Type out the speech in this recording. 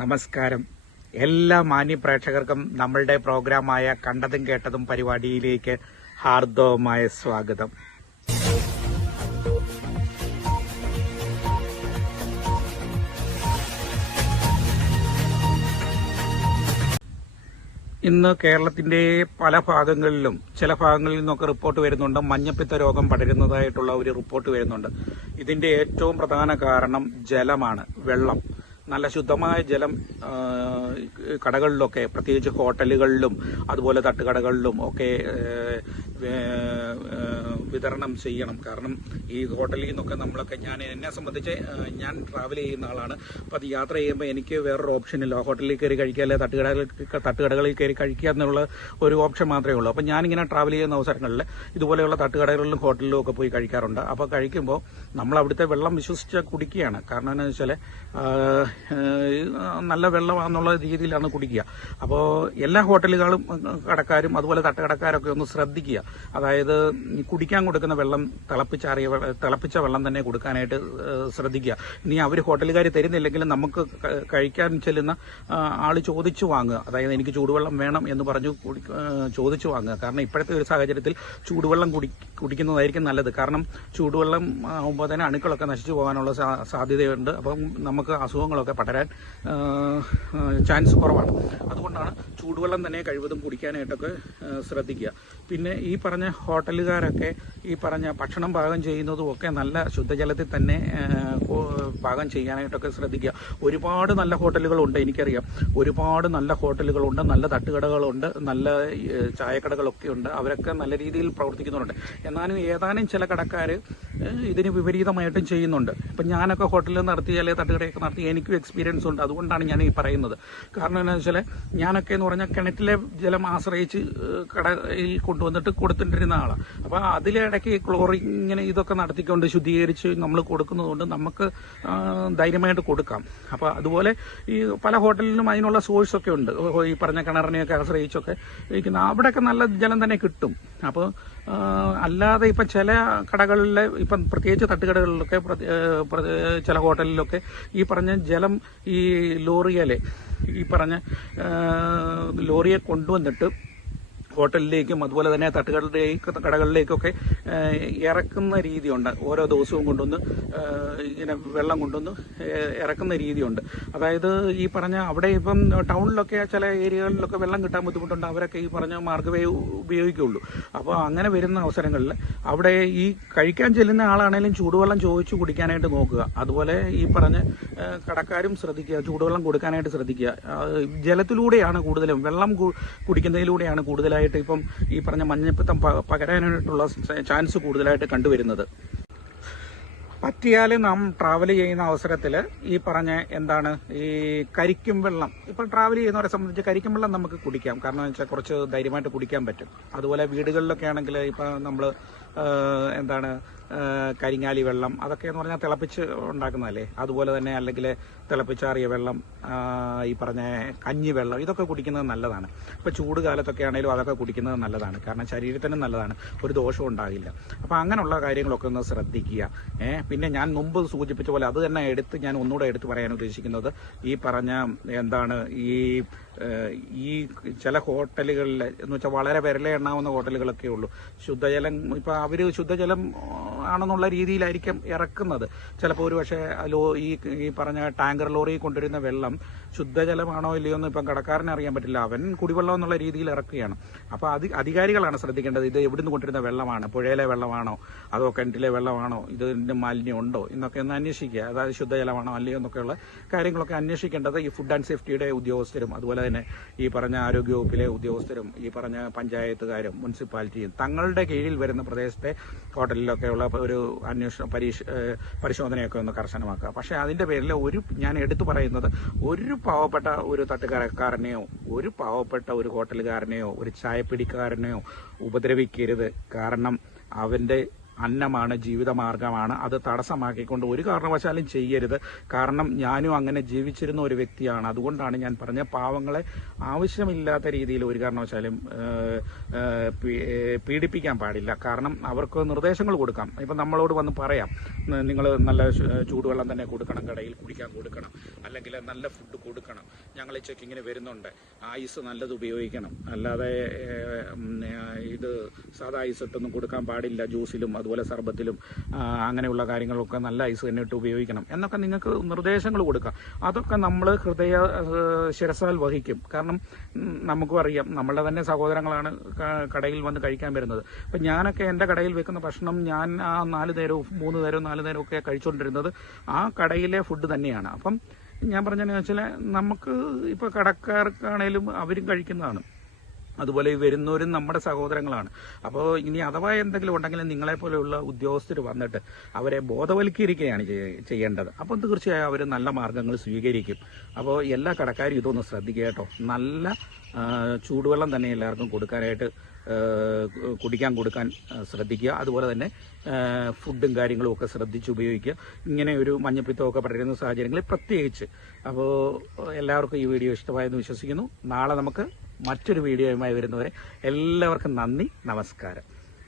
നമസ്കാരം. എല്ലാ മാന്യ പ്രേക്ഷകർക്കും നമ്മളുടെ പ്രോഗ്രാമായ കണ്ടതും കേട്ടതും പരിപാടിയിലേക്ക് ഹാർദവമായ സ്വാഗതം. ഇന്ന് കേരളത്തിന്റെ പല ഭാഗങ്ങളിലും ചില ഭാഗങ്ങളിൽ നിന്നൊക്കെ റിപ്പോർട്ട് വരുന്നുണ്ട്, മഞ്ഞപ്പിത്ത രോഗം പടരുന്നതായിട്ടുള്ള ഒരു റിപ്പോർട്ട് വരുന്നുണ്ട്. ഇതിന്റെ ഏറ്റവും പ്രധാന കാരണം ജലമാണ്, വെള്ളം. നല്ല ശുദ്ധമായ ജലം കടകളിലൊക്കെ, പ്രത്യേകിച്ച് ഹോട്ടലുകളിലും അതുപോലെ തട്ടുകടകളിലും ഒക്കെ വിതരണം ചെയ്യണം. കാരണം ഈ ഹോട്ടലിൽ നിന്നൊക്കെ നമ്മളൊക്കെ, എന്നെ സംബന്ധിച്ച് ഞാൻ ട്രാവൽ ചെയ്യുന്ന ആളാണ്. അപ്പോൾ അത് യാത്ര ചെയ്യുമ്പോൾ എനിക്ക് വേറൊരു ഓപ്ഷനില്ല. ഹോട്ടലിൽ കയറി കഴിക്കുക, അല്ലെ തട്ടുകടകളിൽ കയറി കഴിക്കുക എന്നുള്ള ഒരു ഓപ്ഷൻ മാത്രമേ ഉള്ളൂ. അപ്പോൾ ഞാനിങ്ങനെ ട്രാവൽ ചെയ്യുന്ന അവസരങ്ങളിൽ ഇതുപോലെയുള്ള തട്ടുകടകളിലും ഹോട്ടലിലും ഒക്കെ പോയി കഴിക്കാറുണ്ട്. അപ്പോൾ കഴിക്കുമ്പോൾ നമ്മൾ അവിടുത്തെ വെള്ളം വിശ്വസിച്ച് കുടിക്കുകയാണ്. കാരണം എന്താണെന്ന് വെച്ചാൽ നല്ല വെള്ളമാണെന്നുള്ള രീതിയിലാണ് കുടിക്കുക. അപ്പോൾ എല്ലാ ഹോട്ടലുകളും കടക്കാരും അതുപോലെ തട്ടുകടക്കാരൊക്കെ ഒന്ന് ശ്രദ്ധിക്കുക. അതായത് കുടിക്കാൻ കൊടുക്കുന്ന വെള്ളം തിളപ്പിച്ച വെള്ളം തന്നെ കൊടുക്കാനായിട്ട് ശ്രദ്ധിക്കുക. ഇനി അവർ ഹോട്ടലുകാർ തരുന്നില്ലെങ്കിലും നമുക്ക് കഴിക്കാൻ ചെല്ലുന്ന ആൾ ചോദിച്ചു വാങ്ങുക. അതായത് എനിക്ക് ചൂടുവെള്ളം വേണം എന്ന് പറഞ്ഞു ചോദിച്ചു വാങ്ങുക. കാരണം ഇപ്പോഴത്തെ ഒരു സാഹചര്യത്തിൽ ചൂടുവെള്ളം കുടിക്കുന്നതായിരിക്കും നല്ലത്. കാരണം ചൂടുവെള്ളം ആകുമ്പോൾ തന്നെ അണുക്കളൊക്കെ നശിച്ചു പോകാനുള്ള സാധ്യതയുണ്ട്. അപ്പം നമുക്ക് അസുഖങ്ങളൊക്കെ പടരാൻ ചാൻസ് കുറവാണ്. അതുകൊണ്ടാണ് ചൂടുവെള്ളം തന്നെ കഴിവതും കുടിക്കാനായിട്ടൊക്കെ ശ്രദ്ധിക്കുക. പിന്നെ ഈ പറഞ്ഞ ഹോട്ടലുകാരൊക്കെ ഈ പറഞ്ഞ ഭക്ഷണം പാകം ചെയ്യുന്നതും ഒക്കെ നല്ല ശുദ്ധജലത്തിൽ തന്നെ പാകം ചെയ്യാനായിട്ടൊക്കെ ശ്രദ്ധിക്കുക. ഒരുപാട് നല്ല ഹോട്ടലുകളുണ്ട്, എനിക്കറിയാം. ഒരുപാട് നല്ല ഹോട്ടലുകളുണ്ട്, നല്ല തട്ടുകടകളുണ്ട്, നല്ല ചായക്കടകളൊക്കെ ഉണ്ട്. അവരൊക്കെ നല്ല രീതിയിൽ പ്രവർത്തിക്കുന്നുണ്ട്. എന്നാലും ഏതാനും ചില കടക്കാർ ഇതിന് വിപരീതമായിട്ടും ചെയ്യുന്നുണ്ട്. ഇപ്പം ഞാനൊക്കെ ഹോട്ടലിൽ നടത്തി അല്ലെങ്കിൽ തട്ടുകടയൊക്കെ നടത്തി എനിക്കും എക്സ്പീരിയൻസ് ഉണ്ട്. അതുകൊണ്ടാണ് ഞാൻ ഈ പറയുന്നത്. കാരണം എന്താണെന്ന് വെച്ചാൽ ഞാനൊക്കെ എന്ന് പറഞ്ഞാൽ കിണറ്റിലെ ജലം ആശ്രയിച്ച് കടയിൽ കൊണ്ടുവന്നിട്ട് കൊടുത്തിട്ടിരുന്ന ആളാണ്. അപ്പോൾ അതിലിടയ്ക്ക് ക്ലോറിൻ ഇങ്ങനെ ഇതൊക്കെ നടത്തിക്കൊണ്ട് ശുദ്ധീകരിച്ച് നമ്മൾ കൊടുക്കുന്നതുകൊണ്ട് നമുക്ക് ധൈര്യമായിട്ട് കൊടുക്കാം. അപ്പോൾ അതുപോലെ ഈ പല ഹോട്ടലിലും അതിനുള്ള സോഴ്സൊക്കെ ഉണ്ട്. ഈ പറഞ്ഞ കിണറിനെയൊക്കെ ആശ്രയിച്ചൊക്കെ ഇരിക്കുന്ന അവിടെയൊക്കെ നല്ല ജലം തന്നെ കിട്ടും. അപ്പോൾ അല്ലാതെ ഇപ്പം ചില കടകളിലെ, ഇപ്പം പ്രത്യേകിച്ച് തട്ടുകടകളിലൊക്കെ, ചില ഹോട്ടലിലൊക്കെ ഈ പറഞ്ഞ ജലം ഈ ഈ പറഞ്ഞ ലോറിയെ കൊണ്ടുവന്നിട്ട് ഹോട്ടലിലേക്കും അതുപോലെ തന്നെ കടകളിലേക്കൊക്കെ ഇറക്കുന്ന രീതിയുണ്ട്. ഓരോ ദിവസവും കൊണ്ടുവന്ന് ഇങ്ങനെ വെള്ളം കൊണ്ടുവന്ന് ഇറക്കുന്ന രീതിയുണ്ട്. അതായത് ഈ പറഞ്ഞ അവിടെ ഇപ്പം ടൗണിലൊക്കെ ചില ഏരിയകളിലൊക്കെ വെള്ളം കിട്ടാൻ ബുദ്ധിമുട്ടുണ്ട്. അവരൊക്കെ ഈ പറഞ്ഞ മാർഗ്ഗവേ ഉപയോഗിക്കുള്ളൂ. അപ്പോൾ അങ്ങനെ വരുന്ന അവസരങ്ങളിൽ അവിടെ ഈ കഴിക്കാൻ ചെല്ലുന്ന ആളാണെങ്കിലും ചൂടുവെള്ളം ചോദിച്ചു കുടിക്കാനായിട്ട് നോക്കുക. അതുപോലെ ഈ പറഞ്ഞ കടക്കാരും ശ്രദ്ധിക്കുക, ചൂടുവെള്ളം കൊടുക്കാനായിട്ട് ശ്രദ്ധിക്കുക. ജലത്തിലൂടെയാണ് കൂടുതലും, വെള്ളം കുടിക്കുന്നതിലൂടെയാണ് കൂടുതലായിട്ട് ഇപ്പം ഈ പറഞ്ഞ മഞ്ഞപ്പിത്തം പകരാനായിട്ടുള്ള ചാൻസ് കൂടുതലായിട്ട് കണ്ടുവരുന്നത്. പറ്റിയാൽ നാം ട്രാവൽ ചെയ്യുന്ന അവസരത്തിൽ ഈ പറഞ്ഞ ഈ കരിക്കും വെള്ളം, ഇപ്പം ട്രാവൽ ചെയ്യുന്നവരെ സംബന്ധിച്ച് കരിക്കും വെള്ളം നമുക്ക് കുടിക്കാം. കാരണം എന്ന് വെച്ചാൽ കുറച്ച് ധൈര്യമായിട്ട് കുടിക്കാൻ പറ്റും. അതുപോലെ വീടുകളിലൊക്കെ ആണെങ്കിൽ ഇപ്പം നമ്മൾ കരിങ്ങാലി വെള്ളം അതൊക്കെ എന്ന് പറഞ്ഞാൽ തിളപ്പിച്ച് ഉണ്ടാക്കുന്നതല്ലേ. അതുപോലെ തന്നെ അല്ലെങ്കിൽ തിളപ്പിച്ചാറിയ വെള്ളം, ഈ പറഞ്ഞ കഞ്ഞി വെള്ളം, ഇതൊക്കെ കുടിക്കുന്നത് നല്ലതാണ്. ഇപ്പോൾ ചൂട് കാലത്തൊക്കെ ആണെങ്കിലും അതൊക്കെ കുടിക്കുന്നത് നല്ലതാണ്. കാരണം ശരീരത്തിനും നല്ലതാണ്, ഒരു ദോഷവും ഉണ്ടാകില്ല. അപ്പോൾ അങ്ങനെയുള്ള കാര്യങ്ങളൊക്കെ ഒന്ന് ശ്രദ്ധിക്കുക. പിന്നെ ഞാൻ മുമ്പ് സൂചിപ്പിച്ച പോലെ അത് തന്നെ ഞാൻ ഒന്നുകൂടെ എടുത്ത് പറയാൻ ഉദ്ദേശിക്കുന്നത്, ഈ പറഞ്ഞ ഈ ചില ഹോട്ടലുകളിൽ എന്ന് വെച്ചാൽ വളരെ വിരലെ എണ്ണാവുന്ന ഹോട്ടലുകളൊക്കെ ഉള്ളൂ. ശുദ്ധജലം ഇപ്പം അവർ ശുദ്ധജലം ആണെന്നുള്ള രീതിയിലായിരിക്കും ഇറക്കുന്നത്. ചിലപ്പോൾ ഒരു പക്ഷേ ഈ പറഞ്ഞ ടാങ്കർ ലോറി കൊണ്ടുവരുന്ന വെള്ളം ശുദ്ധജലമാണോ ഇല്ലയോ എന്ന് ഇപ്പം കടക്കാരനെ അറിയാൻ പറ്റില്ല. അവൻ കുടിവെള്ളം എന്നുള്ള രീതിയിൽ ഇറക്കുകയാണ്. അപ്പോൾ അധികാരികളാണ് ശ്രദ്ധിക്കേണ്ടത്. ഇത് എവിടുന്ന് കൊണ്ടുവരുന്ന വെള്ളമാണ്, പുഴയിലെ വെള്ളമാണോ അതോ കിണറ്റിലെ വെള്ളമാണോ, ഇതിൻ്റെ മാലിന്യം ഉണ്ടോ എന്നൊക്കെ ഒന്ന് അന്വേഷിക്കുക. അതായത് ശുദ്ധജലമാണോ അല്ലയോ എന്നൊക്കെയുള്ള കാര്യങ്ങളൊക്കെ അന്വേഷിക്കേണ്ടത് ഈ ഫുഡ് ആൻഡ് സേഫ്റ്റിയുടെ ഉദ്യോഗസ്ഥരും അതുപോലെ തന്നെ ഈ പറഞ്ഞ ആരോഗ്യവകുപ്പിലെ ഉദ്യോഗസ്ഥരും ഈ പറഞ്ഞ പഞ്ചായത്തുകാരും മുനിസിപ്പാലിറ്റിയും തങ്ങളുടെ കീഴിൽ വരുന്ന പ്രദേശത്തെ ഹോട്ടലിലൊക്കെയുള്ള ഒരു പരിശോധനയൊക്കെ ഒന്ന് കർശനമാക്കുക. പക്ഷേ അതിൻ്റെ പേരിൽ ഞാൻ എടുത്തു പറയുന്നത്, ഒരു പാവപ്പെട്ട ഒരു തട്ടുകടക്കാരനെയോ ഒരു പാവപ്പെട്ട ഒരു ഹോട്ടലുകാരനെയോ ഒരു ചായപ്പിടിക്കാരനെയോ ഉപദ്രവിക്കരുത്. കാരണം അന്നമാണ്, ജീവിതമാർഗമാണ്. അത് തടസ്സമാക്കിക്കൊണ്ട് ഒരു കാരണവശാലും ചെയ്യരുത്. കാരണം ഞാനും അങ്ങനെ ജീവിച്ചിരുന്ന ഒരു വ്യക്തിയാണ്. അതുകൊണ്ടാണ് ഞാൻ പറഞ്ഞ പാവങ്ങളെ ആവശ്യമില്ലാത്ത രീതിയിൽ ഒരു കാരണവശാലും പീഡിപ്പിക്കാൻ പാടില്ല. കാരണം അവർക്ക് നിർദ്ദേശങ്ങൾ കൊടുക്കാം. ഇപ്പം നമ്മളോട് വന്ന് പറയാം, നിങ്ങൾ നല്ല ചൂടുവെള്ളം തന്നെ കൊടുക്കണം, കടയിൽ കുടിക്കാൻ കൊടുക്കണം, അല്ലെങ്കിൽ നല്ല ഫുഡ് കൊടുക്കണം, ഞങ്ങൾ ചെക്കിങ്ങിന് വരുന്നുണ്ട്, ഐസ് നല്ലത് ഉപയോഗിക്കണം, അല്ലാതെ ഇത് സാധാ ഐസ് ഇട്ടൊന്നും കൊടുക്കാൻ പാടില്ല, ജ്യൂസിലും അതുപോലെ സർബത്തിലും അങ്ങനെയുള്ള കാര്യങ്ങളൊക്കെ നല്ല ഐസ് തന്നെ ഇട്ട് ഉപയോഗിക്കണം എന്നൊക്കെ നിങ്ങൾക്ക് നിർദ്ദേശങ്ങൾ കൊടുക്കാം. അതൊക്കെ നമ്മൾ ശിരസാൽ വഹിക്കും. കാരണം നമുക്കും അറിയാം, നമ്മളുടെ തന്നെ സഹോദരങ്ങളാണ് കടയിൽ വന്ന് കഴിക്കാൻ വരുന്നത്. അപ്പം ഞാനൊക്കെ എൻ്റെ കടയിൽ വെക്കുന്ന ഭക്ഷണം ഞാൻ ആ 4 നേരവും 3 നേരവും 4 നേരവും ഒക്കെ കഴിച്ചുകൊണ്ടിരുന്നത് ആ കടയിലെ ഫുഡ് തന്നെയാണ്. അപ്പം ഞാൻ പറഞ്ഞതെന്ന് വെച്ചാൽ നമുക്ക് ഇപ്പോൾ കടക്കാർക്കാണേലും അവരും കഴിക്കുന്നതാണ്, അതുപോലെ ഈ വരുന്നവരും നമ്മുടെ സഹോദരങ്ങളാണ്. അപ്പോൾ ഇനി അഥവാ എന്തെങ്കിലും ഉണ്ടെങ്കിൽ നിങ്ങളെപ്പോലെയുള്ള ഉദ്യോഗസ്ഥർ വന്നിട്ട് അവരെ ബോധവൽക്കരിക്കുകയാണ് ചെയ്യേണ്ടത്. അപ്പോൾ തീർച്ചയായും അവർ നല്ല മാർഗ്ഗങ്ങൾ സ്വീകരിക്കും. അപ്പോൾ എല്ലാ കടക്കാരും ഇതൊന്ന് ശ്രദ്ധിക്കുക കേട്ടോ. നല്ല ചൂടുവെള്ളം തന്നെ എല്ലാവർക്കും കൊടുക്കാനായിട്ട് കുടിക്കാൻ കൊടുക്കാൻ ശ്രദ്ധിക്കുക. അതുപോലെ തന്നെ ഫുഡും കാര്യങ്ങളും ഒക്കെ ശ്രദ്ധിച്ച് ഉപയോഗിക്കുക. ഇങ്ങനെ ഒരു മഞ്ഞപ്പിത്തമൊക്കെ പടരുന്ന സാഹചര്യങ്ങളിൽ പ്രത്യേകിച്ച്. അപ്പോൾ എല്ലാവർക്കും ഈ വീഡിയോ ഇഷ്ടമായെന്ന് വിശ്വസിക്കുന്നു. നാളെ നമുക്ക് മറ്റൊരു വീഡിയോയുമായി വരുന്നവരെ എല്ലാവർക്കും നന്ദി, നമസ്കാരം.